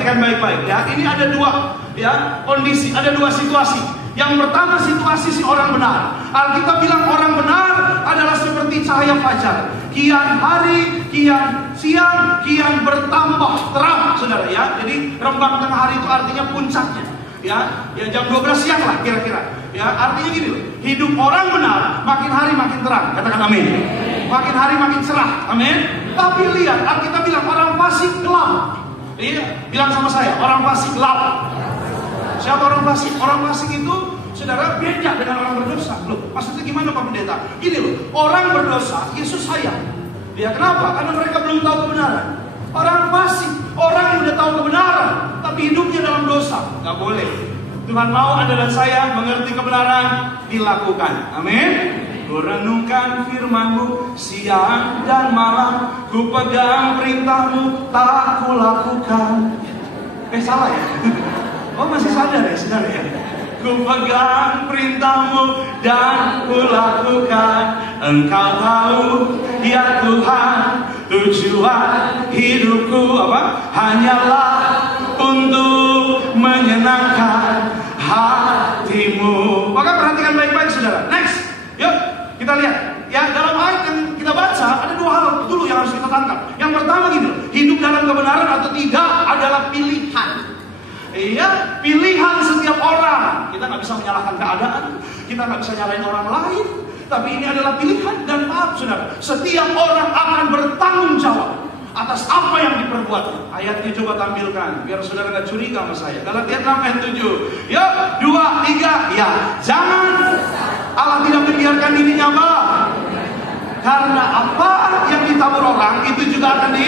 perhatikan baik-baik ya. Ini ada dua ya kondisi, ada dua situasi. Yang pertama situasi si orang benar. Alkitab bilang orang benar adalah seperti cahaya fajar. Kian hari, kian siang, kian bertambah terang, saudara ya. Jadi rembang tengah hari itu artinya puncaknya. Ya jam 12 siang lah kira-kira. Ya artinya gini loh. Hidup orang benar makin hari makin terang. Katakan amin. Makin hari makin cerah. Amin. Tapi lihat Alkitab bilang orang fasik gelap. Iya, bilang sama saya, orang fasik gelap. Siapa orang fasik? Orang fasik itu saudara beda dengan orang berdosa. Loh, maksudnya gimana Pak Pendeta? Gini loh, orang berdosa Yesus sayang. Ya kenapa? Karena mereka belum tahu kebenaran. Orang fasik, orang yang udah tahu kebenaran tapi hidupnya dalam dosa, nggak boleh. Tuhan mau Anda dan saya mengerti kebenaran, dilakukan. Amin. Ku renungkan firman-Mu siang dan malam, ku pegang perintah-Mu tak ku lakukan. Salah ya? Oh masih sadar ya saudara ya? Ku pegang perintah-Mu dan ku lakukan. Engkau tahu ya Tuhan, tujuan hidupku hanyalah untuk menyenangkan hati-Mu. Maka perhatikan baik-baik saudara. Next, yuk kita lihat. Ya dalam ayat yang kita baca ada dua hal dulu yang harus kita tangkap. Yang pertama gini, hidup dalam kebenaran atau tidak adalah pilihan. Iya, pilihan setiap orang. Kita nggak bisa menyalahkan keadaan, kita nggak bisa nyalain orang lain. Tapi ini adalah pilihan dan maaf saudara, setiap orang akan bertanggung jawab atas apa yang diperbuat. Ayatnya coba tampilkan biar saudara nggak curiga sama saya. Galatia 6 ayat 7. Ya, 2, 3. Ya, jangan Allah tidak membiarkan dirinya karena apa yang ditabur orang itu juga akan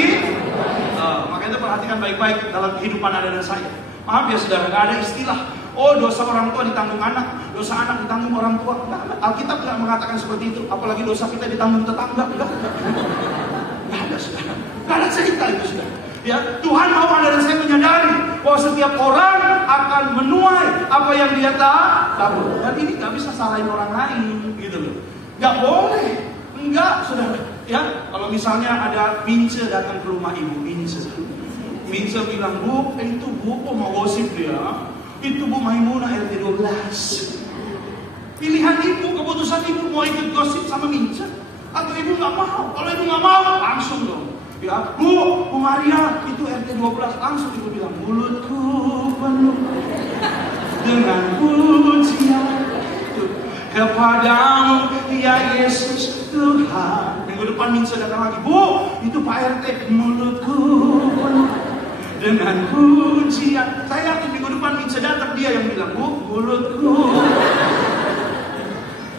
makanya perhatikan baik-baik dalam kehidupan Anda dan saya. Maaf ya saudara, nggak ada istilah oh dosa orang tua ditanggung anak, dosa anak ditanggung orang tua. Alkitab tidak mengatakan seperti itu. Apalagi dosa kita ditanggung tetangga. Nggak ada saudara, nggak ada cerita itu saudara. Ya, Tuhan mau Anda dan saya menyadari bahwa setiap orang akan menuai apa yang dia tabur. Dan ini nggak bisa salahin orang lain, gitu loh. Nggak boleh, enggak saudara. Ya, kalau misalnya ada Mince datang ke rumah ibu Mince bilang, Bu, itu Bu, kok mau gosip dia? Itu Bu Maimunah RT 12. Pilihan ibu, keputusan ibu mau ikut gosip sama Mince atau ibu nggak mau? Kalau ibu nggak mau, langsung dong. Ya, Bu Maria itu RT 12, langsung ibu bilang, mulutku penuh dengan pujian kepadamu ya Yesus Tuhan. Minggu depan Mince datang lagi, Bu, itu Pak RT, mulutku penuh dengan pujian. Saya yakin minggu depan Mince datang, dia yang bilang, Bu, mulutku.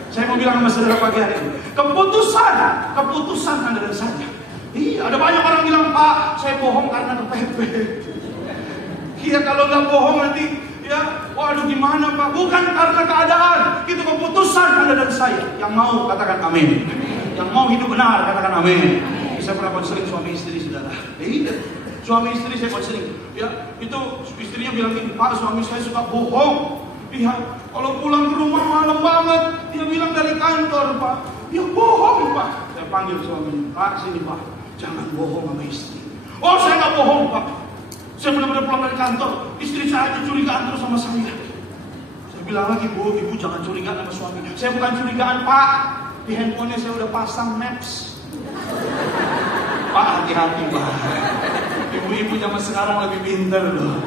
Saya mau bilang sama saudara pagi hari ini, keputusan Anda dan saya. Iya, ada banyak orang bilang, Pak, saya bohong karena kepepet. Iya, kalau nggak bohong nanti, ya, waduh gimana Pak? Bukan karena keadaan, itu keputusan Anda dan saya. Yang mau katakan amin. Yang mau hidup benar katakan amin. Saya pernah konseling suami istri saudara. Iya, suami istri saya konseling. Ya, itu istrinya bilang gini, Pak, suami saya suka bohong. Iya, kalau pulang ke rumah malam banget, dia bilang dari kantor, Pak. Dia bohong, Pak. Saya panggil suaminya, Pak, sini Pak, jangan bohong sama istri. Oh, saya nggak bohong, Pak. Saya benar-benar pulang dari kantor, istri saya aja curigaan terus sama saya. Saya bilang lagi, Bu, ibu jangan curigaan sama suami. Saya bukan curigaan, Pak. Di handphonenya saya udah pasang Maps. Pak, hati-hati, Pak. Ibu-ibu zaman sekarang lebih pintar loh.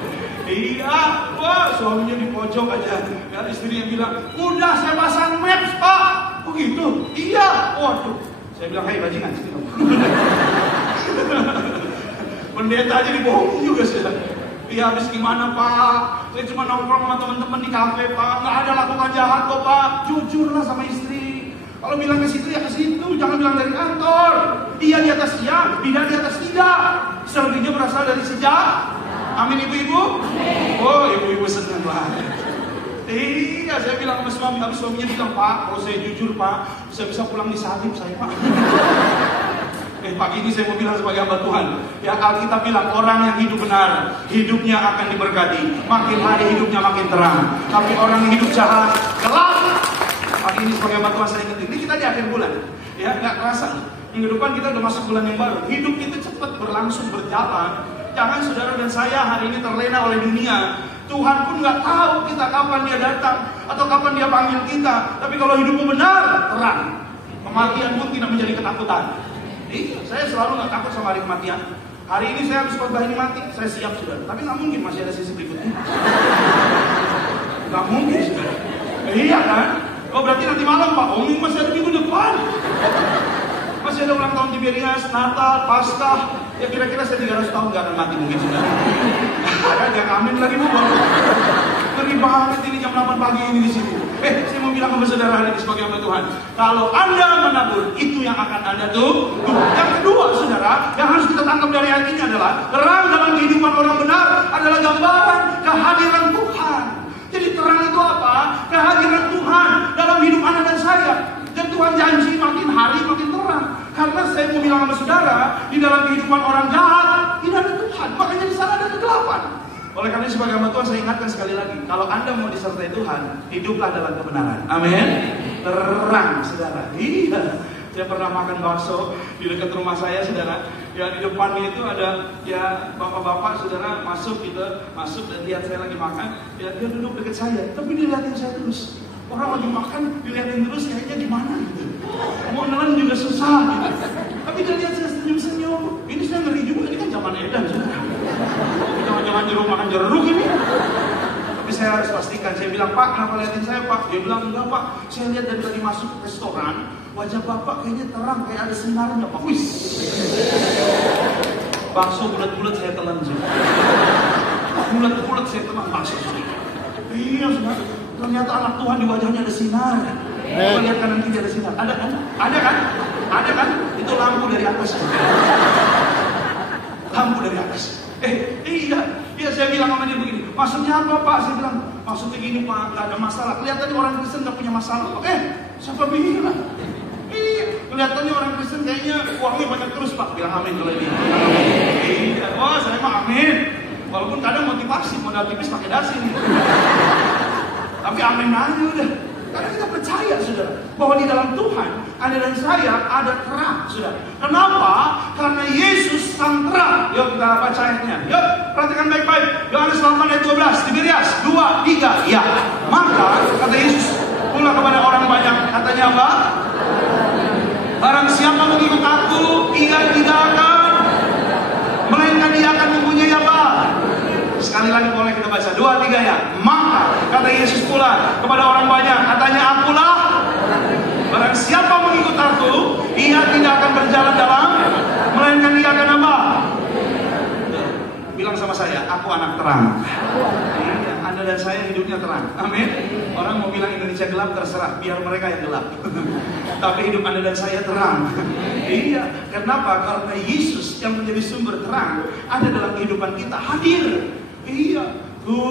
Iya, wah, suaminya di pojok aja. Ya, istrinya bilang, udah saya pasang Maps, Pak. Oh gitu? Iya. Waduh. Saya bilang, hei bajingan, sini kamu. Pendeta aja dibohongin juga sudah. Iya, habis gimana Pak? Saya cuma nongkrong sama teman-teman di kafe Pak. Nggak ada lakukan jahat kok Pak. Jujurlah sama istri. Kalau bilang ke situ ya ke situ, jangan bilang dari kantor. Iya di atas iya, tidak di atas tidak. Selebihnya berasal dari sejak. Amin ibu-ibu? Oh ibu-ibu senang banget. Iya, saya bilang sama suami, habis suaminya bilang, Pak, kalau saya jujur Pak, saya bisa pulang di salib saya Pak. Pagi ini saya mau bilang sebagai hamba Tuhan, ya Alkitab bilang orang yang hidup benar, hidupnya akan diberkati. Makin hari hidupnya makin terang. Tapi orang yang hidup jahat, gelap. Pagi ini sebagai hamba Tuhan saya ingetin, ini kita di akhir bulan, ya nggak kerasa. Minggu depan kita udah masuk bulan yang baru. Hidup itu cepat berlangsung berjalan. jangan saudara dan saya hari ini terlena oleh dunia. Tuhan pun nggak tahu kita kapan dia datang atau kapan dia panggil kita. Tapi kalau hidupmu benar, terang. Kematian pun tidak menjadi ketakutan. Iya, saya selalu nggak takut sama hari kematian. Hari ini saya habis khotbah ini mati, saya siap saudara. Tapi nggak mungkin masih ada sisi berikutnya. Nggak mungkin saudara. Iya kan? Oh berarti nanti malam Pak, Oming masih ada minggu depan. Masih ada ulang tahun Tiberias, Natal, Paskah. Ya kira-kira saya 300 tahun nggak akan mati mungkin saudara. Ada amin lagi Bu. Ngeri banget ini jam 8 pagi ini di sini. Saya mau bilang kepada saudara hari ini sebagai hamba Tuhan, kalau Anda menabur, itu yang akan Anda tuh. Yang kedua, saudara, yang harus kita tangkap dari ayat ini adalah terang dalam kehidupan orang benar adalah gambaran kehadiran Tuhan. Jadi terang itu apa? Kehadiran Tuhan dalam hidup Anda dan saya. Dan Tuhan janji makin hari makin terang. Karena saya mau bilang sama saudara, di dalam kehidupan orang jahat tidak ada Tuhan. Makanya di sana ada kegelapan. Oleh karena itu sebagai hamba Tuhan saya ingatkan sekali lagi, kalau Anda mau disertai Tuhan, hiduplah dalam kebenaran. Amin. Terang, saudara. Iya. Saya pernah makan bakso di dekat rumah saya, saudara. Ya di depannya itu ada ya bapak-bapak, saudara, masuk dan lihat saya lagi makan. Ya dia duduk dekat saya, tapi dilihatin saya terus. Orang lagi makan, dilihatin terus kayaknya gimana gitu. Mau nelan juga susah gitu. Tapi dia lihat saya senyum-senyum. Ini saya ngeri juga, ini kan zaman edan, saudara. Jangan-jangan jeruk makan jeruk ini. Tapi saya harus pastikan. Saya bilang, Pak, kenapa liatin saya Pak? Dia bilang, enggak Pak, saya lihat dari tadi masuk restoran, wajah Bapak kayaknya terang, kayak ada sinarnya Pak. Wis. Bakso bulat-bulat saya telan juga. Bulat-bulat saya telan bakso. Iya saudara, ternyata anak Tuhan di wajahnya ada sinar. Kita lihat kanan kiri ada sinar. Ada kan? Ada kan? Ada kan? Itu lampu dari atas. Lampu dari atas. Iya saya bilang sama dia begini, maksudnya apa Pak? Saya bilang, maksudnya gini Pak, gak ada masalah. Kelihatannya orang Kristen gak punya masalah Pak. Siapa bilang? Iya, kelihatannya orang Kristen kayaknya uangnya banyak terus Pak. Bilang amin kalau ini. Iya, oh saya mah amin. Walaupun kadang motivasi, modal tipis pakai dasi nih. Tapi amin aja udah. Karena kita percaya saudara, bahwa di dalam Tuhan, Anda dan saya ada terang saudara. Kenapa? Karena Yesus sang terang. Yuk kita baca ayatnya. Yuk perhatikan baik-baik. Yohanes 8 ayat 12. Tiberias 2, 3. Ya. Maka kata Yesus pula kepada orang banyak. Katanya apa? Barang siapa mengikut aku, ia tidak akan, melainkan dia akan mempunyai apa? Sekali lagi boleh kita baca 2, 3 ya. Maka kata Yesus pula kepada orang banyak, katanya akulah. Barang siapa mengikut aku, ia tidak akan berjalan dalam, melainkan dia akan apa? Bilang sama saya, aku anak terang. Anda dan saya hidupnya terang. Amin. Orang mau bilang Indonesia gelap, terserah, biar mereka yang gelap. Tapi hidup Anda dan saya terang. Iya. Kenapa? Karena Yesus yang menjadi sumber terang ada dalam kehidupan kita, hadir. Iya, ku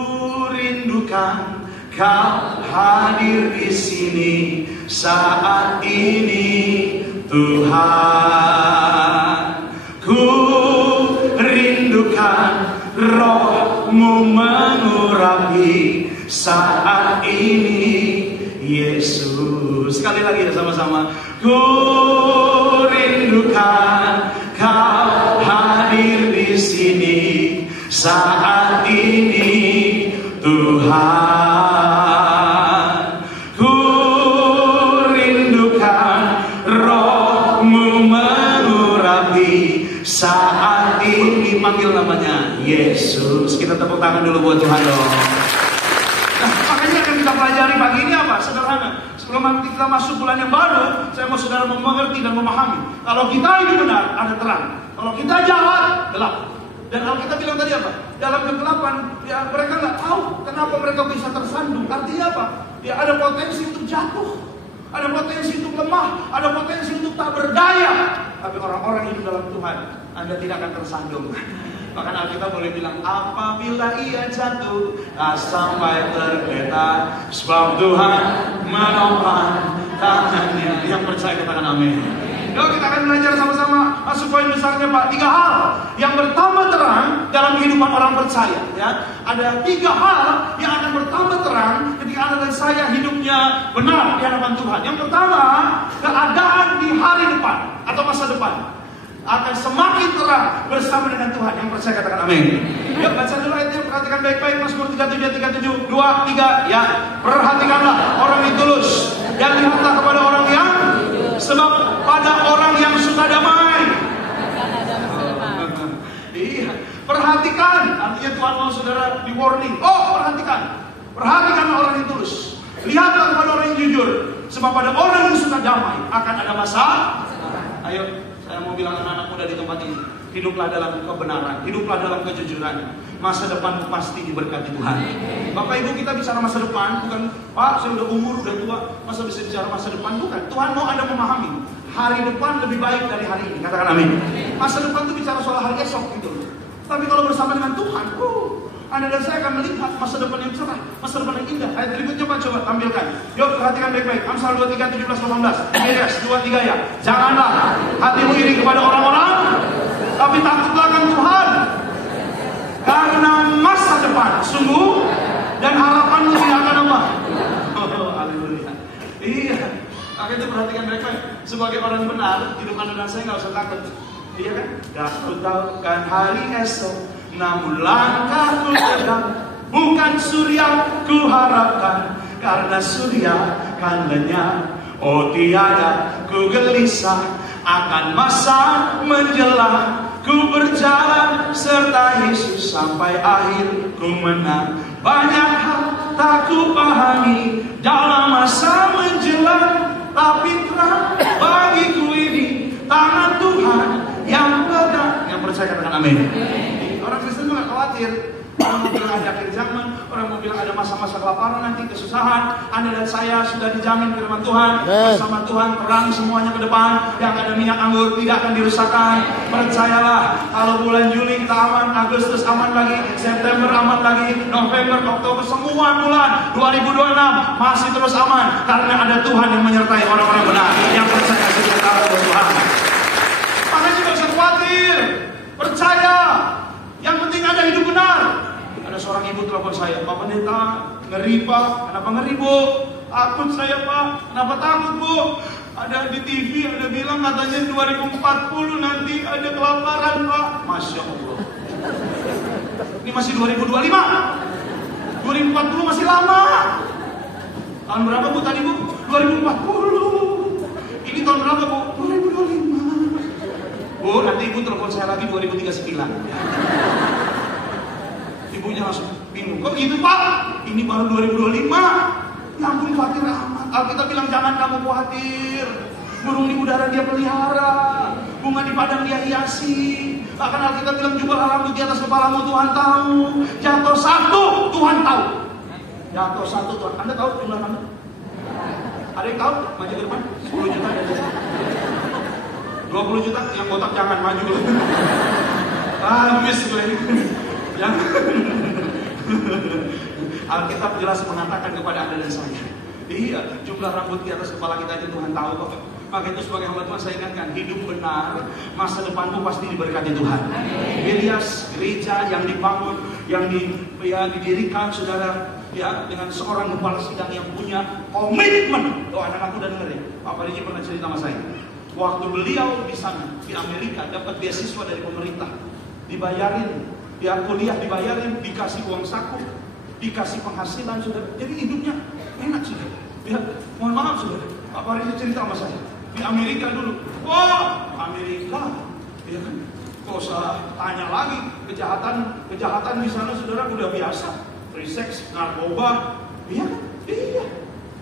rindukan Kau hadir di sini saat ini, Tuhan. Ku rindukan Roh-Mu mengurapi saat ini, Yesus. Sekali lagi ya sama-sama. Ku rindukan Kau hadir di sini saat ini, Tuhan. Ku rindukan Roh-Mu mengurapi saat ini. Panggil namanya Yesus. Kita tepuk tangan dulu buat Tuhan dong. Nah, makanya yang kita pelajari pagi ini apa? Sederhana. Sebelum kita masuk bulan yang baru, saya mau saudara mengerti dan memahami. Kalau kita hidup benar, ada terang. Kalau kita jahat, gelap. Dan Alkitab bilang tadi apa? Dalam kegelapan, ya mereka nggak tahu kenapa mereka bisa tersandung. Artinya apa? Ya ada potensi untuk jatuh, ada potensi untuk lemah, ada potensi untuk tak berdaya. Tapi orang-orang hidup dalam Tuhan, Anda tidak akan tersandung. Bahkan Alkitab boleh bilang, apabila ia jatuh, tak sampai tergeletak, sebab Tuhan menopang tangannya. Yang percaya katakan amin. Yuk kita akan belajar sama-sama. Masuk poin besarnya Pak. 3 hal yang bertambah terang dalam kehidupan orang percaya. Ya, ada 3 hal yang akan bertambah terang ketika Anda dan saya hidupnya benar di hadapan Tuhan. Yang pertama, keadaan di hari depan atau masa depan. akan semakin terang bersama dengan Tuhan. Yang percaya katakan amin. Yuk baca dulu ayatnya, perhatikan baik-baik. Mazmur 37, 2, 3. Ya, perhatikanlah orang yang tulus, dan lihatlah kepada orang yang, sebab pada orang yang suka damai. Iya, perhatikan. Artinya Tuhan mau saudara di warning. Oh, perhatikan orang yang tulus. Lihatlah kepada orang yang jujur, sebab pada orang yang suka damai akan ada masalah. Ayo, saya mau bilang anak-anak muda di tempat ini, hiduplah dalam kebenaran, hiduplah dalam kejujuran. Masa depanmu pasti diberkati Tuhan. Bapak Ibu, kita bicara masa depan, bukan Pak saya udah umur, udah tua, masa bisa bicara masa depan, bukan. Tuhan mau Anda memahami hari depan lebih baik dari hari ini. Katakan amin. Masa depan itu bicara soal hari esok gitu. Tapi kalau bersama dengan Tuhan, Anda dan saya akan melihat masa depan yang cerah, masa depan yang indah. Ayat berikutnya Pak, coba tampilkan. Yuk perhatikan baik-baik. Amsal 23, 17, 18. Yes, 2-3 ya. Janganlah hatimu iri kepada orang-orang, tapi takutlah akan Tuhan. Karena masa depan sungguh dan harapanmu tidak akan apa? Oh, haleluya. Iya. Makanya perhatikan baik-baik. Sebagai orang benar, hidup Anda dan saya nggak usah takut. Iya kan? Gak tahu kan hari esok, namun langkahku sedang, bukan surya ku harapkan, karena surya kan lenyap. Oh tiada ku gelisah akan masa menjelang, ku berjalan serta Yesus sampai akhir ku menang. Banyak hal tak ku pahami dalam masa menjelang, tapi terang bagiku ini tangan Tuhan yang pegang. Yang percaya katakan amin. Orang Kristen nggak khawatir. Orang mau bilang ada akhir zaman, orang mau bilang ada masa-masa kelaparan nanti, kesusahan. Anda dan saya sudah dijamin firman Tuhan. Bersama Tuhan perang semuanya ke depan. Yang ada minyak anggur tidak akan dirusakkan. Percayalah, kalau bulan Juli kita aman, Agustus aman lagi, September aman lagi, November, Oktober, semua bulan 2026 masih terus aman. Karena ada Tuhan yang menyertai orang-orang benar yang percaya kepada Tuhan. Makanya tidak usah khawatir, percaya. Yang penting ada hidup benar. Ada seorang ibu telepon saya, Pak Pendeta, ngeri Pak. Kenapa ngeri Bu? Takut saya Pak. Kenapa takut Bu? Ada di TV, ada bilang katanya 2040 nanti ada kelaparan Pak. Masya Allah. Ini masih 2025. 2040 masih lama. Tahun berapa Bu tadi Bu? 2040. Ini tahun berapa Bu? 2025. Bu, nanti ibu telepon saya lagi 2039. Ibunya langsung bingung. Kok gitu Pak? Ini baru 2025. Ya ampun, khawatir amat. Alkitab bilang jangan kamu khawatir. Burung di udara dia pelihara, bunga di padang dia hiasi. Bahkan Alkitab bilang juga rambut di atas kepalamu Tuhan tahu. Jatuh satu Tuhan tahu. Jatuh satu Tuhan. Anda tahu jumlah rambut? Ada yang tahu? Maju ke depan. 10 juta. 20 juta, yang botak jangan maju. Habis gue. Jangan. Alkitab jelas mengatakan kepada Anda dan saya, iya, jumlah rambut di atas kepala kita itu Tuhan tahu kok. Maka itu sebagai hamba Tuhan saya ingatkan, hidup benar, masa depanmu pasti diberkati Tuhan. Elias, gereja yang dibangun, yang didirikan saudara, ya, dengan seorang kepala sidang yang punya komitmen. Oh, anak-anak udah dengerin. Pak Pariji pernah cerita sama saya. Waktu beliau di sana, di Amerika, dapat beasiswa dari pemerintah, dibayarin, ya kuliah dibayarin, dikasih uang saku, dikasih penghasilan, saudara. Jadi hidupnya enak, saudara. Ya, mohon maaf, saudara. Pak Pariji cerita sama saya, di Amerika dulu. Oh, Amerika, ya kan? Kok usah tanya lagi, kejahatan di sana, saudara, udah biasa. Free sex, narkoba, iya kan?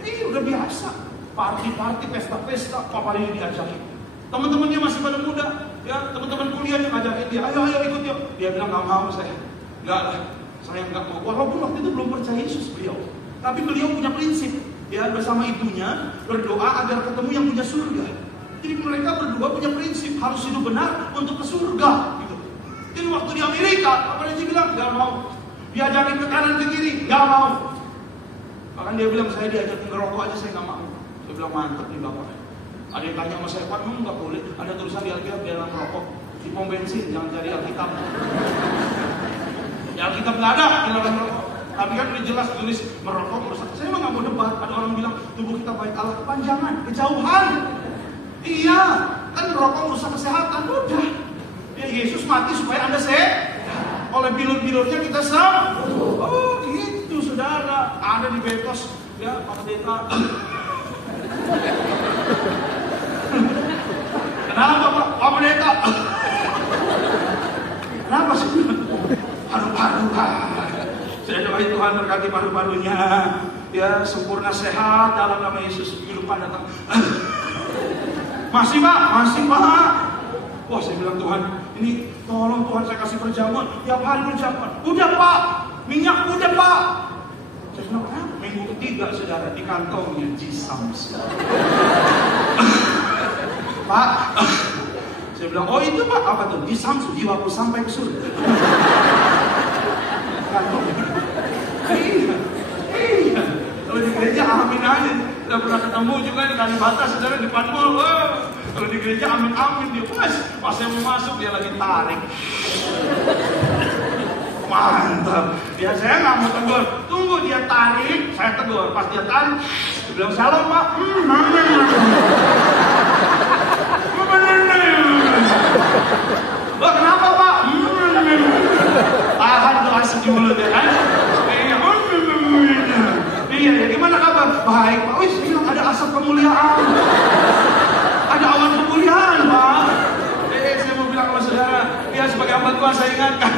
Iya, udah biasa. Party, pesta-pesta, Papa ini diajakin. Teman-temannya masih pada muda, ya teman-teman kuliah yang ngajakin dia, ayo ikut yuk. Dia bilang nggak mau saya, nggak lah, saya nggak mau. Walaupun waktu itu belum percaya Yesus beliau, tapi beliau punya prinsip, ya bersama ibunya berdoa agar ketemu yang punya surga. Jadi mereka berdua punya prinsip harus hidup benar untuk ke surga. Gitu. Jadi waktu di Amerika, Papa dia bilang nggak mau, diajakin ke kanan ke kiri, nggak mau. Bahkan dia bilang saya diajakin ngerokok aja saya nggak mau. Dia bilang mantap nih Bapak. Ada yang tanya sama saya, Pak, memang nggak boleh. Ada tulisan di Alkitab dilarang merokok di pom bensin, jangan cari Alkitab. Di Alkitab nggak ada dilarang merokok. Tapi kan udah jelas tulis merokok merusak. Saya emang nggak mau debat. Ada orang bilang tubuh kita baik Allah kepanjangan, kejauhan. Iya, Kan rokok merusak kesehatan. Udah. Ya Yesus mati supaya Anda sehat. Oleh bilur-bilurnya kita sembuh. Oh gitu saudara. Ada di Betos ya Pak Pendeta. Kenapa Pak Pendeta? Kenapa sih? Paru-paru. Saya doain Tuhan berkati paru-parunya. Ya sempurna sehat dalam nama Yesus. Minggu depan datang. Masih Pak? Masih Pak? Wah saya bilang Tuhan, ini tolong Tuhan saya kasih perjamuan. Tiap hari perjamuan. Udah Pak. Minyak udah Pak. Saya bilang kenapa? Minggu ketiga saudara di kantongnya Jisams. Pak. Saya bilang oh itu Pak apa tuh? Jisams jiwaku sampai ke surga. Iya. Kalau di gereja amin aja. Tidak pernah ketemu juga di Kalibata saudara di depan mall. Kalau di gereja amin dia pas saya mau masuk dia lagi tarik. Mantap. Ya saya nggak mau tegur. Tunggu dia tarik, saya tegur. Pas dia tarik, dia bilang salam Pak. Kenapa Pak? Tahan doa sedih mulut ya kan? Iya, gimana kabar? Baik Pak. Wih, bilang ada asap kemuliaan. Ada awan kemuliaan Pak. Saya mau bilang sama saudara, dia sebagai hamba Tuhan saya ingatkan.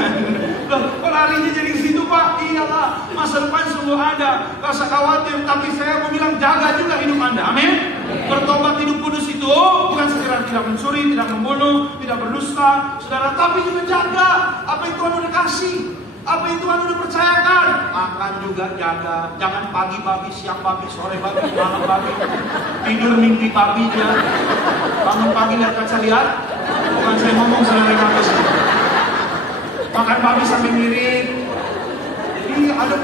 Loh, kok larinya jadi ke situ Pak? Iyalah, masa depan sungguh ada. Gak usah khawatir, tapi saya mau bilang jaga juga hidup Anda. Amin. Bertobat hidup kudus itu bukan sekedar tidak mencuri, tidak membunuh, tidak berdusta, saudara, tapi juga jaga apa yang Tuhan udah kasih. Apa yang Tuhan udah percayakan, makan juga jaga. Jangan pagi babi, siang babi, sore babi, malam babi. Tidur mimpi babi dia. Bangun pagi lihat kaca lihat. Bukan saya ngomong saudara kampus. Makan babi sampai mirip. Jadi ada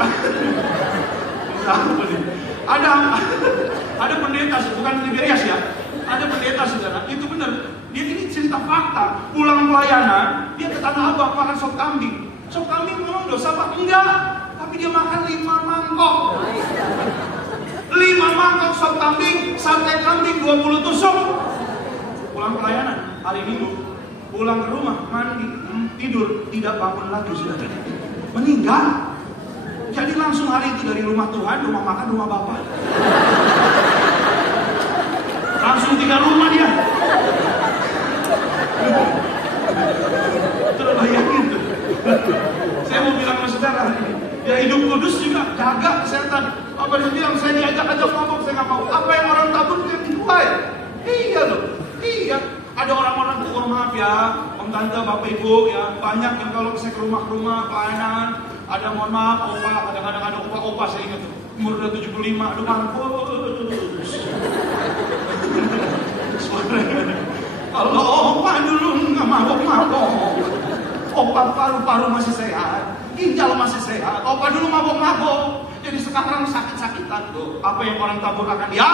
pendeta, bukan Tiberias ya. Ada pendeta saudara, itu benar. Dia ini cerita fakta. Pulang pelayanan, dia ke Tanah Abang makan sop kambing. Sop kambing memang dosa Pak? Enggak. Tapi dia makan 5 mangkok. 5 mangkok sop kambing, sate kambing 20 tusuk. Pulang pelayanan hari Minggu, pulang ke rumah, mandi, tidur, tidak bangun lagi saudara. Meninggal. Jadi langsung hari itu dari rumah Tuhan, rumah makan, rumah Bapak. Langsung 3 rumah dia. Terus bayangin tuh. Saya mau bilang sama saudara, ya hidup kudus juga jaga kesehatan. Apa dia bilang saya diajak-ajak ngomong saya nggak mau. Apa yang orang tabur yang dituai? Iya loh, iya. Ada orang-orang tuh maaf ya, om tante, bapak ibu ya banyak yang kalau saya ke rumah-rumah pelayanan ada mohon maaf opa, kadang-kadang ada opa-opa saya ingat umur udah 75, aduh mampus. Kalau opa dulu nggak mabok-mabok. Opa paru-paru masih sehat, ginjal masih sehat. Opa dulu mabok-mabok, jadi sekarang sakit-sakitan tuh. Apa yang orang tabur akan dia?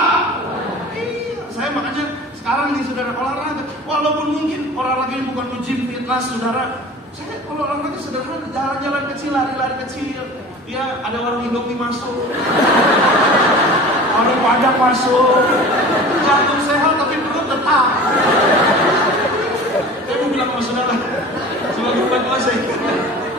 Iya, saya makanya sekarang nih saudara olahraga. Walaupun mungkin olahraga ini bukan gym fitness saudara. Saya kalau olahraga sederhana, jalan-jalan kecil, lari-lari kecil. Ya ada orang Indomie masuk, orang Padang masuk, jantung sehat tapi perut tetap. Saya mau bilang sama saudara. Sebagai bantuan saya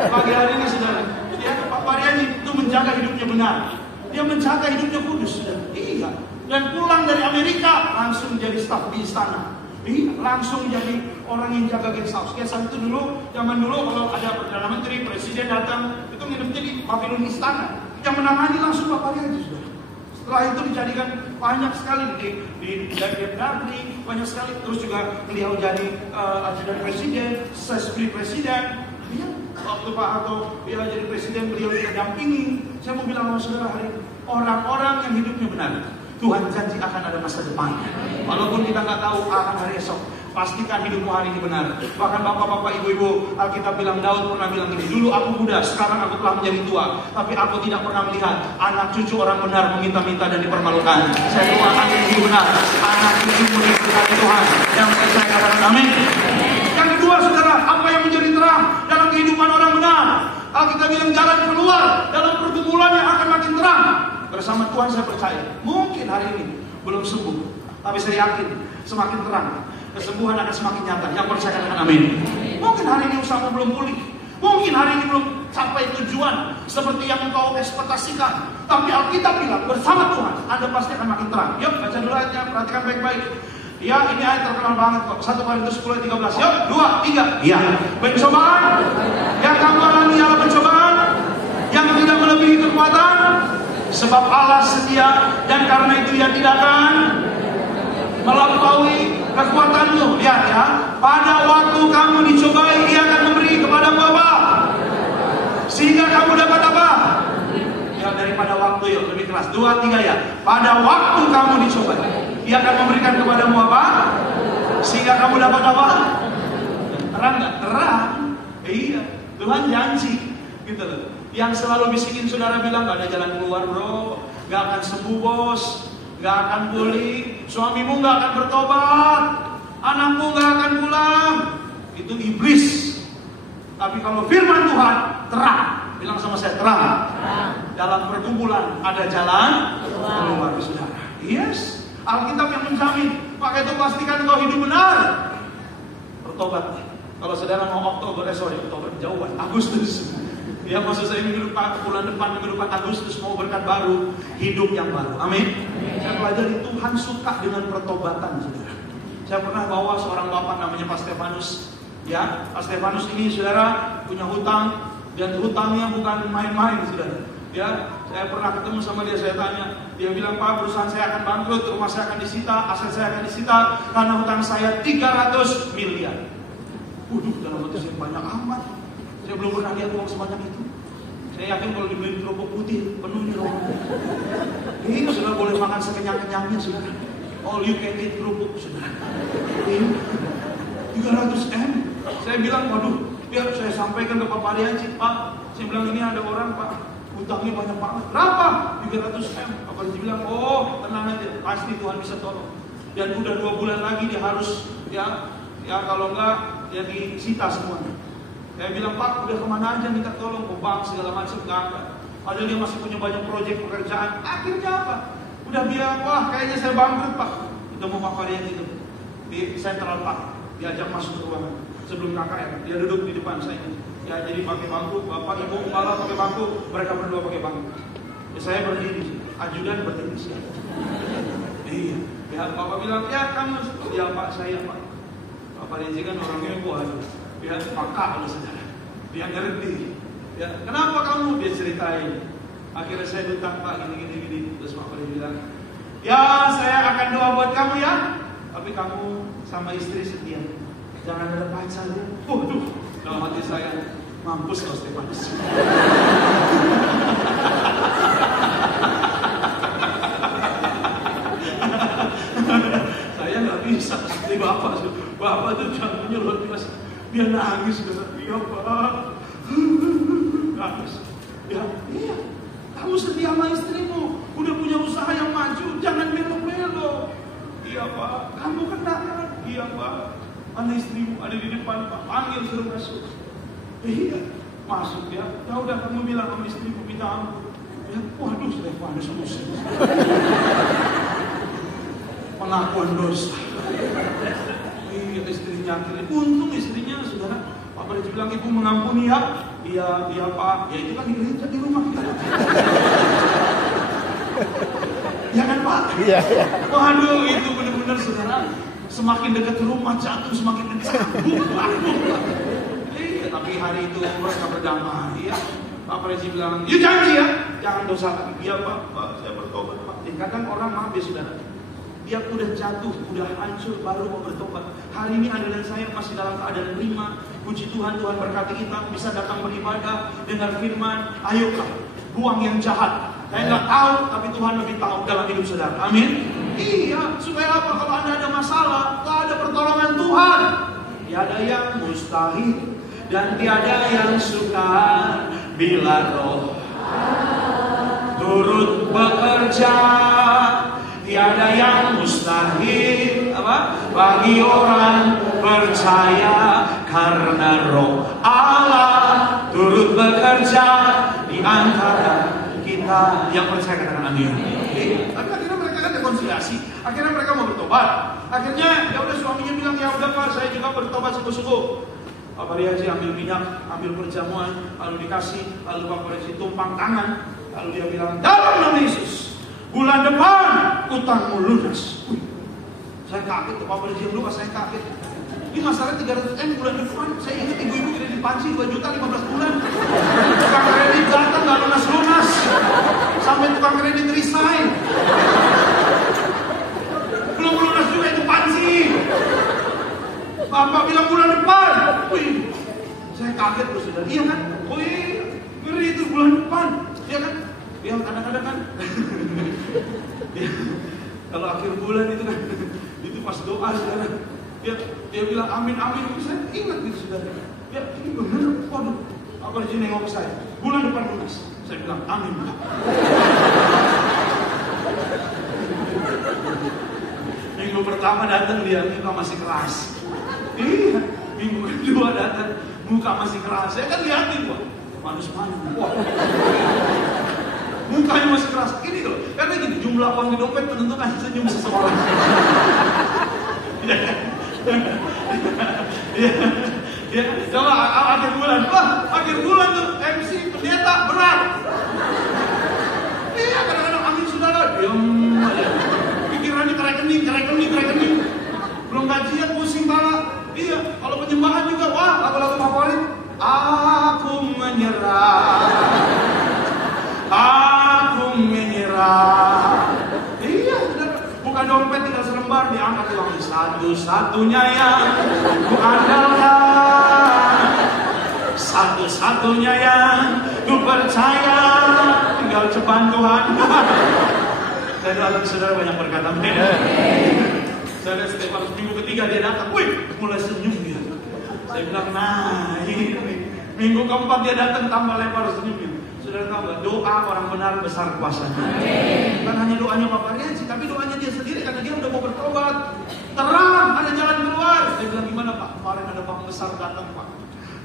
pagi hari ini saudara, ya Pak Mariani itu menjaga hidupnya benar, dia menjaga hidupnya kudus saudara. Iya, dan pulang dari Amerika langsung jadi staf di istana. Iya, langsung jadi orang yang jaga guest house. Guest house itu dulu, zaman dulu kalau ada perdana menteri, presiden datang, itu nginepnya di pavilion istana. Yang menangani langsung Pak Mariani saudara. Setelah itu dijadikan banyak sekali di Dagri, banyak sekali. Terus juga beliau jadi ajudan presiden, sespri presiden. Ya, waktu Pak Harto dia jadi presiden, beliau didampingi. Saya mau bilang sama saudara hari ini, orang-orang yang hidupnya benar, Tuhan janji akan ada masa depannya. Walaupun kita nggak tahu akan hari esok, pastikan hidupmu hari ini benar. Bahkan bapak-bapak, ibu-ibu, Alkitab bilang, Daud pernah bilang gini, dulu aku muda, sekarang aku telah menjadi tua, tapi aku tidak pernah melihat anak cucu orang benar meminta-minta dan dipermalukan. Saya doakan hidup benar, anak cucumu diberkati Tuhan. Yang saya katakan amin. Yang kedua saudara, apa yang menjadi terang dalam kehidupan orang benar? Alkitab bilang jalan keluar dalam pergumulan yang akan makin terang. Bersama Tuhan saya percaya, mungkin hari ini belum sembuh, tapi saya yakin semakin terang. kesembuhan akan semakin nyata. Yang percaya katakan amin. Mungkin hari ini usahamu belum pulih, mungkin hari ini belum sampai tujuan seperti yang engkau ekspektasikan, tapi Alkitab bilang bersama Tuhan Anda pasti akan makin terang. Yuk baca dulu ayatnya, perhatikan baik-baik. Ya, ini ayat terkenal banget kok. 1 Korintus 10:13. Yuk, 2, 3. Ya, pencobaan yang kamu alami adalah pencobaan yang tidak melebihi kekuatan, sebab Allah setia dan karena itu Dia tidak akan melampaui kekuatanmu. Lihat ya, pada waktu kamu dicobai Dia akan memberi kepadamu apa? Sehingga kamu dapat apa? Ya, daripada waktu, yuk lebih keras. 2, 3 ya. Pada waktu kamu dicobai Dia akan memberikan kepadamu apa? Sehingga kamu dapat apa? Terang gak? Terang. Iya, Tuhan janji gitu loh. Yang selalu bisikin saudara bilang gak ada jalan keluar bro, gak akan sembuh bos, gak akan pulih, suamimu gak akan bertobat, anakmu gak akan pulang, itu iblis. Tapi kalau firman Tuhan terang, bilang sama saya terang. Dalam pergumulan ada jalan keluar saudara. Yes. Alkitab yang menjamin. Maka itu pastikan kau hidup benar. Bertobat. Kalau saudara mau Oktober, Oktober jauhan, Agustus. Ya maksud saya minggu depan, bulan depan, minggu depan Agustus mau berkat baru, hidup yang baru. Amin. Saya pelajari Tuhan suka dengan pertobatan saudara. Saya pernah bawa seorang bapak namanya Pak Stefanus. Ya, Pak Stefanus ini saudara punya hutang dan hutangnya bukan main-main saudara. Ya, saya pernah ketemu sama dia, saya tanya, dia bilang Pak, perusahaan saya akan bangkrut, rumah saya akan disita, aset saya akan disita karena hutang saya 300 miliar. Waduh, dalam hati saya banyak amat. Saya belum pernah lihat uang sebanyak itu. Saya yakin kalau dibeli kerupuk putih penuh nih loh. Ini sudah boleh makan sekenyang-kenyangnya saudara. All you can eat kerupuk saudara. 300 M. Saya bilang, waduh, biar saya sampaikan ke Pak Parianci, Pak, saya bilang ini ada orang Pak, hutangnya banyak banget. Berapa? 300 M. Apa dia bilang, oh tenang aja, pasti Tuhan bisa tolong. Dan udah 2 bulan lagi dia harus ya kalau enggak dia disita semuanya. Saya bilang Pak, udah kemana aja minta tolong ke bank segala macam enggak ada. Padahal dia masih punya banyak proyek pekerjaan. Akhirnya apa? Udah bilang, wah kayaknya saya bangkrut Pak. Kita mau Pak Parianci itu di Central Park, diajak masuk ke ruangan sebelum KKR. Dia duduk di depan saya. Ya jadi pakai bangku, bapak ibu kepala pakai bangku, mereka berdua pakai bangku. Ya, saya berdiri, ajudan berdiri siapa? Iya. Ya bapak bilang, ya kamu, ya Pak saya Pak. Bapak Renzi kan orangnya kuat. Dia peka kalau saudara. Dia ngerti. Ya kenapa kamu? Dia ceritain. Akhirnya saya hutang Pak gini. Terus Bapak Renzi bilang, ya saya akan doa buat kamu ya. Tapi kamu sama istri setia. Jangan ada pacar ya. Waduh, dalam hati saya mampus kau Stefanus. Saya nggak bisa seperti bapak. Bapak itu jantungnya luar biasa. Dia nangis iya Pak. Nangis. Ya, iya. Kamu setia sama istrimu. Udah punya usaha yang maju. Jangan melo-melo. Iya Pak. Kamu kenal? Iya Pak. Mana istrimu ada di depan Pak, panggil suruh masuk. Iya, masuk ya. Ya udah kamu bilang sama istrimu minta ampun. Ya, waduh Stefanus musik. Pengakuan dosa. Iya istrinya akhirnya. Untung istrinya saudara. Pak Parianci bilang ibu mengampuni ya. Iya Pak. Ya itu kan di gereja di rumah kita. Ya kan Pak? Iya. Waduh itu benar-benar saudara. Semakin dekat rumah jatuh, semakin dekat. Iya, tapi hari itu mereka berdamai. Ya. Pak Parianci bilang, you janji ya, jangan dosa lagi. Iya Pak, saya bertobat Pak. Kadang orang maaf ya saudara. Dia udah jatuh, udah hancur, baru mau bertobat. Hari ini Anda dan saya masih dalam keadaan prima. Puji Tuhan, Tuhan berkati kita bisa datang beribadah, dengar firman. Ayolah, buang yang jahat. Saya nggak tahu, tapi Tuhan lebih tahu dalam hidup saudara. Amin. Iya, supaya apa? Kalau Anda ada masalah, kalau ada pertolongan Tuhan, tiada yang mustahil dan tiada yang sukar bila Roh turut bekerja. Tiada yang mustahil bagi orang percaya karena Roh Allah turut bekerja di antara kita yang percaya katakan amin. Tapi akhirnya mereka kan rekonsiliasi. Akhirnya mereka mau bertobat. Akhirnya ya udah suaminya bilang, ya udah Pak, saya juga bertobat sungguh-sungguh. Pak Pariaji ambil minyak, ambil perjamuan, lalu dikasih, lalu Pak Pariaji tumpang tangan, lalu dia bilang, dalam nama Yesus, bulan depan utangmu lunas. Saya kaget, Pak Pariaji dulu pas saya kaget. Ini masalah 300M bulan depan. Saya ingat ibu-ibu kredit panci 2 juta 15 bulan. Tukang kredit datang gak lunas-lunas. Sampai tukang kredit resign. Belum lunas juga itu panci. Bapak bilang bulan depan. Wih, saya kaget loh saudara. Iya kan? Oh iya, ngeri itu bulan depan. Iya kan? Ya kadang-kadang kan. Kalau akhir bulan itu kan, itu pas doa saudara. Dia bilang amin amin. Saya ingat gitu saudara. Ya ini benar. Waduh, apa aja nengok saya. Bulan depan lunas. Saya bilang amin. Minggu pertama datang dia muka masih keras. Iya, minggu kedua datang muka masih keras. Saya kan lihatin wah, manis-manis. Wah, mukanya masih keras. Ini loh, karena gini jumlah uang di dompet menentukan senyum seseorang. Ya, coba akhir bulan, wah akhir bulan tuh MC pendeta berat. Iya kadang-kadang amin saudara, diam aja. Pikirannya ke rekening. Belum gajian pusing pala. Iya, kalau penyembahan juga, wah lagu-lagu favorit. Aku menyerah. Iya, bukan dompet tinggal selembar diangkat uang satu-satunya yang ku andalkan, satu-satunya yang ku percaya, tinggal cepat Tuhan. Saya doakan saudara banyak berkat, amin. Saya lihat setiap minggu ketiga dia datang, wih, mulai senyum dia. Saya bilang, nah ini minggu keempat dia datang tambah lebar senyumnya. Saudara tahu gak, doa orang benar besar kuasanya. Bukan hanya doanya Pak Pariaji, tapi doanya dia sendiri karena dia udah mau bertobat. Terang, ada jalan keluar. Saya bilang, gimana Pak? Kemarin ada bank besar datang Pak.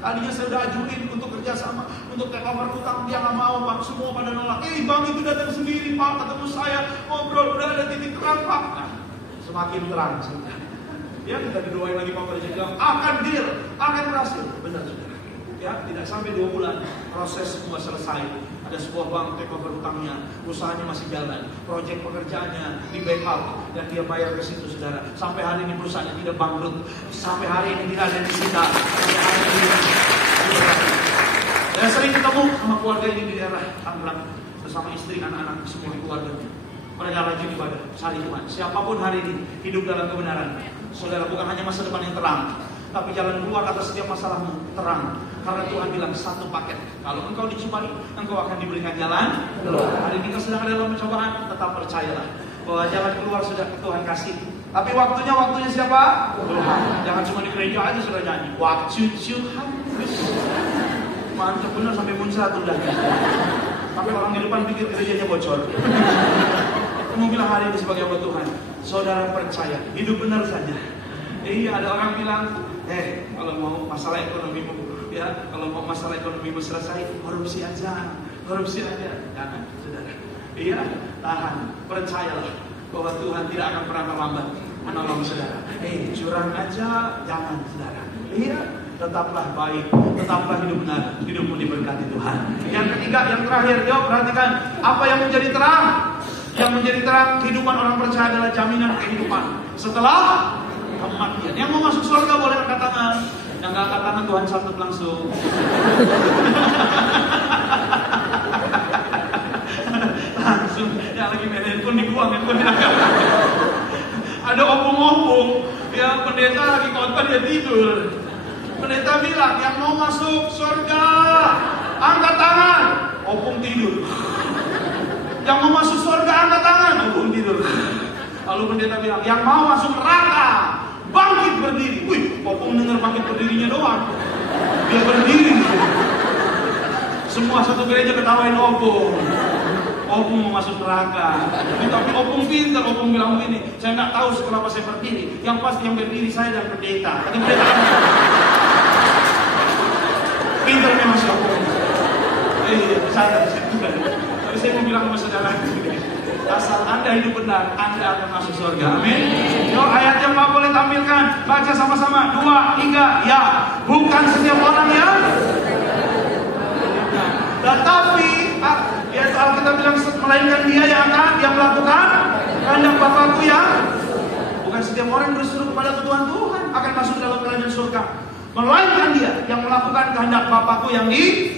Tadinya saya udah ajuin untuk kerjasama, untuk take over utang, dia nggak mau Pak, semua pada nolak. Bank itu datang sendiri Pak, ketemu saya, ngobrol, udah ada titik terang Pak. Nah, semakin terang sudah. Ya kita didoain lagi Pak Pariaji bilang, akan deal, akan berhasil. Benar saudara. Ya, tidak sampai 2 bulan proses semua selesai. Ada sebuah bank take over utangnya, usahanya masih jalan, proyek pekerjaannya di backup dan dia bayar ke situ saudara. Sampai hari ini perusahaannya tidak bangkrut, sampai hari ini tidak ada yang disita. Saya sering ketemu sama keluarga ini di daerah Tangerang bersama istri, anak-anak, semua keluarga. Mereka rajin ibadah, cari Tuhan. Siapapun hari ini hidup dalam kebenaran, saudara, bukan hanya masa depan yang terang, tapi jalan keluar atas setiap masalahmu terang. Karena Tuhan bilang satu paket. Kalau engkau dicobai, engkau akan diberikan jalan keluar. Hari ini kita sedang ada dalam pencobaan, tetap percayalah bahwa jalan keluar sudah Tuhan kasih. Tapi waktunya siapa? Tuhan. Jangan cuma di gereja aja sudah nyanyi. Waktu Tuhan. Mantap benar sampai muncrat udah. Sampai orang di depan pikir gerejanya bocor. Kamu bilang hari ini sebagai hamba Tuhan, saudara percaya, hidup benar saja. Iya, ada orang bilang, kalau mau masalah ekonomimu, ya, kalau mau masalah ekonomimu selesai, korupsi aja. Jangan, saudara. Iya, tahan, percayalah bahwa Tuhan tidak akan pernah terlambat menolong saudara. Curang aja, jangan, saudara. Iya, tetaplah baik, tetaplah hidup benar, hidupmu diberkati Tuhan. Yang ketiga, yang terakhir, yuk perhatikan apa yang menjadi terang. Yang menjadi terang kehidupan orang percaya adalah jaminan kehidupan setelah kematian. Yang mau masuk surga boleh angkat tangan. Yang nggak angkat tangan Tuhan sambut langsung. Langsung, ya lagi main handphone dibuang, handphone diangkat. Ada opung-opung, ya pendeta lagi khotbah dia tidur. Pendeta bilang yang mau masuk surga angkat tangan. Opung tidur. Yang mau masuk surga angkat tangan. Opung tidur. Lalu pendeta bilang yang mau masuk neraka bangkit berdiri. Wih, opung dengar bangkit berdirinya doang. Dia berdiri. Semua satu gereja ketawain opung. Opung mau masuk neraka. Tapi opung pintar. Opung bilang begini, saya nggak tahu kenapa saya berdiri. Yang pasti yang berdiri saya dan pendeta. Kata pendeta, pintar memang si opung. Saya juga. Tapi saya mau bilang sama saudara, Asal Anda hidup benar, Anda akan masuk surga. Amin. Yuk ayatnya Pak boleh tampilkan. Baca sama-sama. 2, 3. Ya. Bukan setiap orang yang. Tetapi ya Alkitab bilang melainkan dia yang melakukan kehendak Bapakku yang. Bukan setiap orang yang berseru kepada Tuhan akan masuk dalam kerajaan surga. Melainkan dia yang melakukan kehendak Bapakku yang di.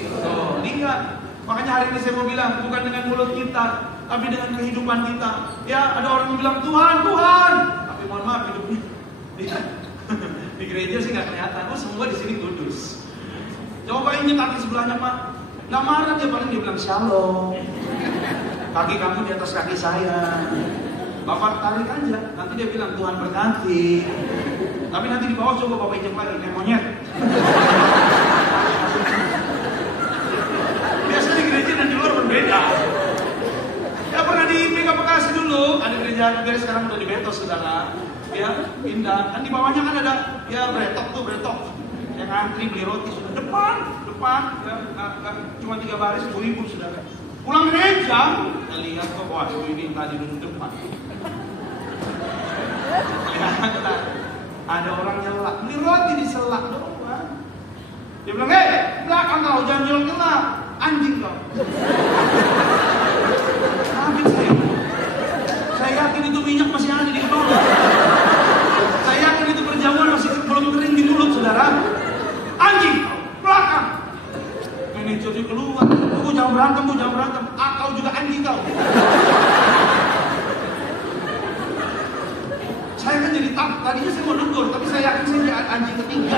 Ingat. Makanya hari ini saya mau bilang, bukan dengan mulut kita, tapi dengan kehidupan kita. Ya, ada orang yang bilang Tuhan, tapi mohon maaf hidupnya di gereja sih nggak kelihatan. Oh, semua di sini kudus. Coba injek kaki sebelahnya, Pak. Nggak marah dia, paling dia bilang shalom. Kaki kamu di atas kaki saya. Bapak tarik aja, nanti dia bilang Tuhan berkati. Tapi nanti di bawah coba Bapak injek lagi kayak monyet. Biasanya di gereja dan di luar berbeda. Ya pernah di Mega Bekasi dulu, ada gereja juga sekarang udah di Betos, saudara. Ya pindah. Kan di bawahnya kan ada ya bretok. Yang antri beli roti sudah depan. Ya, cuma 3 baris 2.000 saudara. Pulang gereja, kita lihat kok wah ini tadi duduk depan. Lihat, ada orang nyelak, beli roti diselak doang. Dia bilang, belakang kau jangan nyelak, anjing kau. Habis saya yakin itu minyak masih ada di kepala. Saya yakin itu perjamuan masih belum kering di mulut saudara. Anjing, belakang. Manajernya keluar, kau jangan berantem. Kau juga anjing kau. Saya kan jadi takut, tadinya saya mau negur, tapi saya yakin saya jadi anjing ketiga.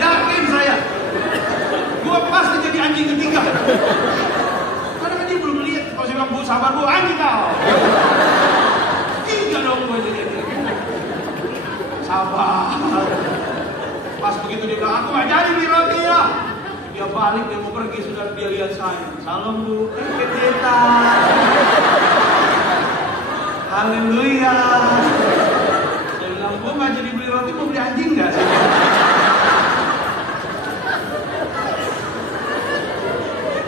Yakin saya. Gua pasti jadi anjing ketiga. Karena kan dia belum lihat. Kalau saya bilang, Bu, sabar Bu, anjing kau. 3 dong gua jadi anjing. Sabar. Pas begitu dia bilang, aku gak jadi beli roti ya. Dia balik, dia mau pergi, sudah dia lihat saya. Salam Bu, kita. Haleluya. Dia bilang, gua gak jadi beli roti, mau beli anjing gak?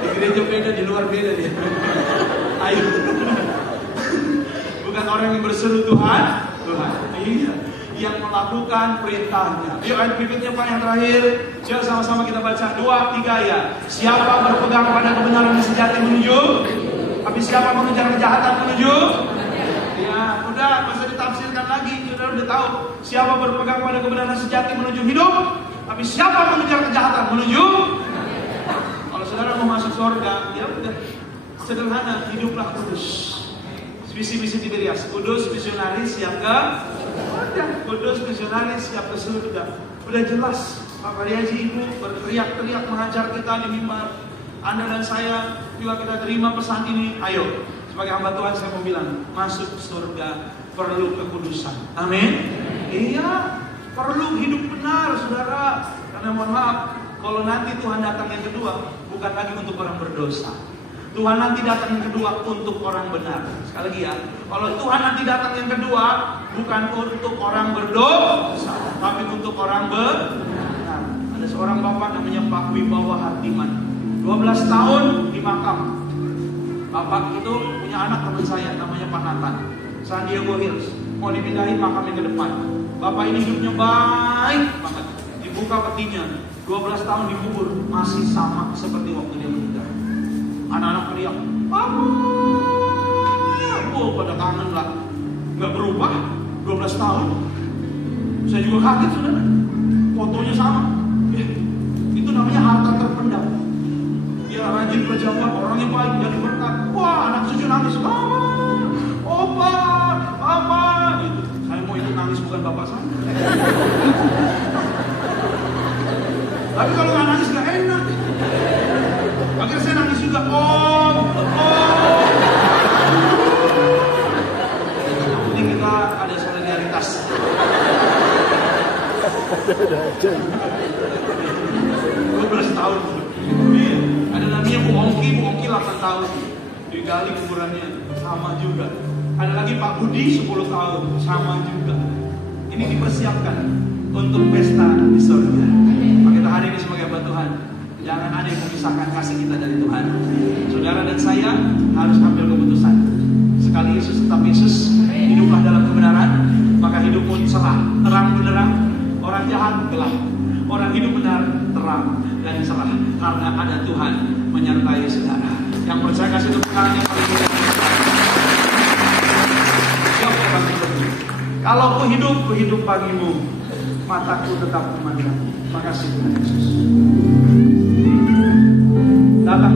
Di gereja beda, di luar beda dia. Ayo. Bukan orang yang berseru Tuhan. Iya. Yang melakukan perintahnya. Yuk ayat berikutnya Pak yang terakhir. Yuk sama-sama kita baca 2, 3 ya. Siapa berpegang pada kebenaran yang sejati menuju. Tapi siapa mengejar kejahatan menuju. Ya udah, masa ditafsirkan lagi. Saudara udah tahu. Siapa berpegang pada kebenaran sejati menuju hidup. Tapi siapa mengejar kejahatan menuju. Kalau saudara mau masuk surga, ya udah sederhana, hiduplah kudus. Visi-visi Tiberias, kudus, misionaris yang kudus, misionaris yang ke surga. Udah jelas, Pak Pariaji Ibu berteriak-teriak mengajar kita di mimbar. Anda dan saya juga kita terima pesan ini. Ayo, sebagai hamba Tuhan saya mau bilang, masuk surga perlu kekudusan. Amin. Iya, perlu hidup benar, saudara. Karena mohon maaf, kalau nanti Tuhan datang yang kedua, bukan lagi untuk orang berdosa. Tuhan nanti datang yang kedua untuk orang benar. Sekali lagi ya, kalau Tuhan nanti datang yang kedua, bukan untuk orang berdosa, tapi untuk orang benar. Ada seorang bapak namanya Pak Wibawa Hardiman, 12 tahun di makam. Bapak itu punya anak teman saya, namanya Pak Nathan, San Diego Hills. Mau dipindahin makamnya ke depan. Bapak ini hidupnya baik banget. Dibuka petinya, 12 tahun dikubur, masih sama seperti waktu dia meninggal. Anak-anak teriak, Papa! Oh, pada kangen lah. Gak berubah, 12 tahun. Saya juga kaget, saudara. Fotonya sama. Itu namanya harta terpendam. Dia rajin berjamaah, orangnya baik, jadi berkat. Wah, anak cucu nangis. Mama, Opa, Papa. Gitu. Saya mau itu nangis, bukan bapak saya. Tapi kalau gak nangis gak enak. Akhirnya saya nangis juga, Om. Ini kita ada solidaritas. 12 tahun. Iya. Ada namanya Bu Ongki 8 tahun. Digali kuburannya, sama juga. Ada lagi Pak Budi 10 tahun, sama juga. Ini dipersiapkan untuk pesta di surga. Maka kita hari ini sebagai hamba Tuhan, jangan ada yang memisahkan kasih kita dari Tuhan. Tetap Yesus, hiduplah dalam kebenaran, maka hidupmu cerah, terang benderang. Orang jahat gelap, orang hidup benar terang dan cerah, karena ada Tuhan menyertai saudara. Yang percaya kasih tepuk tangan yang paling mulia. Kalau ku hidup bagimu, mataku tetap memandang. Makasih Tuhan Yesus. Datang